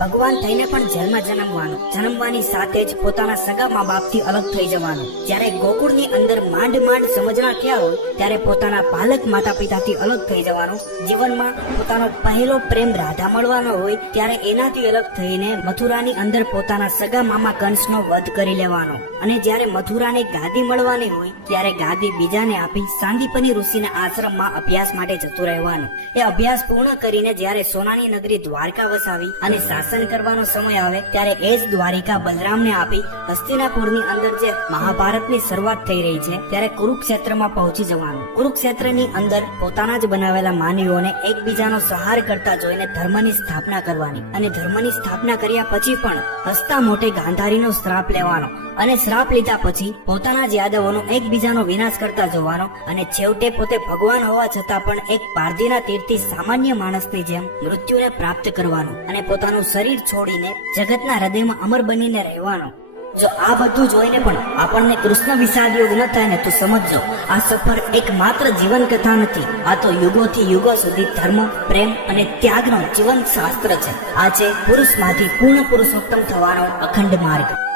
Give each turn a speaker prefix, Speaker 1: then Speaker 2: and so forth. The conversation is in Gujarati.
Speaker 1: ભગવાન થઈને પણ જેલમાં જન્મવાનો. જન્મવાની સાથે જ પોતાના સગા મા બાપથી અલગ થઈ જવાનો. જ્યારે ગોકુળની અંદર માંડ માંડ સમજણા થયા હોય, ત્યારે પોતાના પાલક માતા પિતાથી અલગ થઈ જવાનો. જીવનમાં પોતાનો પહેલો પ્રેમ રાધા મળવાનો હોય, ત્યારે એનાથી અલગ થઈને મથુરાની અંદર પોતાના સગા મામા કંસનો વધ કરી લેવાનો. અને જ્યારે મથુરાને ગાદી મળવાની હોય, ત્યારે ગાદી બીજાને આપી સાંદીપની ઋષિના આશ્રમમાં અભ્યાસ માટે જતું રહેવાનું. એ અભ્યાસ પૂર્ણ કરીને જ્યારે સોનાની નગરી દ્વારકા વસાવી અને શાસન કરવાનો સમય આવે ત્યારે એ જ દ્વારિકા બલરામને આપી હસ્તિનાપુરની અંદર જે મહાભારતની શરૂઆત થઈ રહી છે ત્યારે કુરુક્ષેત્રમાં પહોંચી જવાનું. કુરુક્ષેત્રની અંદર પોતાના જ બનાવેલા માનવીઓને એકબીજાનો સહાર કરતા જોઈને ધર્મની સ્થાપના કરવાની. અને ધર્મની સ્થાપના કર્યા પછી પણ હસતા મોટે ગાંધારીનો શ્રાપ લેવાનો. અને શ્રાપ લીધા પછી પોતાના જ યાદવોનો એકબીજાનો વિનાશ કરતા જોવાનો અને છેવટે પોતે ભગવાન હોવા છતાં પણ એક પારધીના તીરથી સામાન્ય માણસની જેમ મૃત્યુને પ્રાપ્ત કરવાનો અને પોતાનું શરીર છોડીને જગતના હૃદયમાં અમર બનીને રહેવાનો. જો આ બધું જોઈને પણ આપણને કૃષ્ણ વિષાદ યોગ ન થાય ને તો સમજજો, આ સફર એક માત્ર જીવન કથા નથી. આ તો યુગોથી યુગો સુધી ધર્મ, પ્રેમ અને ત્યાગનો જીવન શાસ્ત્ર છે. આ છે પુરુષમાંથી પૂર્ણ પુરુષોત્તમ થવાનો અખંડ માર્ગ.